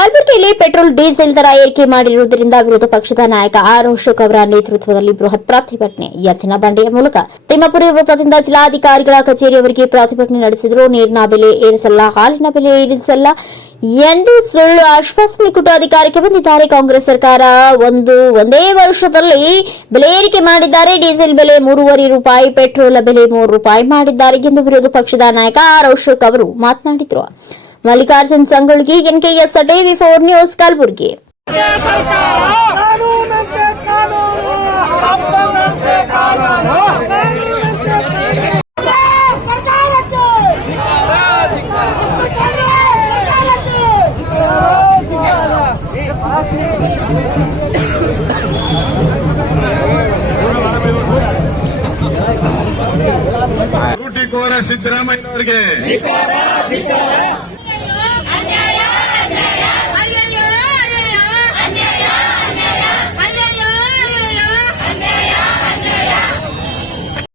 ಕಲಬುರಗಿಯಲ್ಲಿ petrol diesel ದರ ಏರಿಕೆ ಮಾಡಿರುವುದರಿಂದ ವಿರೋಧ ಪಕ್ಷದ ನಾಯಕ ಆರ್ ಅಶೋಕ್ ಅವರ ನೇತೃತ್ವದಲ್ಲಿ ಬೃಹತ್ ಪ್ರತಿಭಟನೆ ಎತ್ತಿನ ಬಂಡಿಯ ಮೂಲಕ ತಿಮ್ಮಾಪುರ ವೃತ್ತದಿಂದ ಜಿಲ್ಲಾಧಿಕಾರಿಗಳ ಕಚೇರಿಯವರೆಗೆ ಪ್ರತಿಭಟನೆ ನಡೆಸಿದರು. ನೀರಿನ ಬೆಲೆ ಏರಿಸಲ್ಲ, ಹಾಲಿನ ಬೆಲೆ ಏರಿಸಲ್ಲ ಎಂದು ಸುಳ್ಳು ಆಶ್ವಾಸನೆ ಕೊಟ್ಟು ಅಧಿಕಾರಕ್ಕೆ ಬಂದಿದ್ದಾರೆ. ಕಾಂಗ್ರೆಸ್ ಸರ್ಕಾರ ಒಂದೇ ವರ್ಷದಲ್ಲಿ ಬೆಲೆ ಏರಿಕೆ ಮಾಡಿದ್ದಾರೆ. ಡೀಸೆಲ್ ಬೆಲೆ 3.5 ರೂಪಾಯಿ, ಪೆಟ್ರೋಲ್ ಬೆಲೆ 3 ರೂಪಾಯಿ ಮಾಡಿದ್ದಾರೆ ಎಂದು ವಿರೋಧ ಪಕ್ಷದ ನಾಯಕ ಆರ್ ಅಶೋಕ್ ಅವರು ಮಾತನಾಡಿದರು. Mallikarjun Sangolgi, NKS TV4 news, Kalaburagi. ಲೂಟಿಕೋರ ಸಿದ್ದರಾಮಯ್ಯನವರಿಗೆ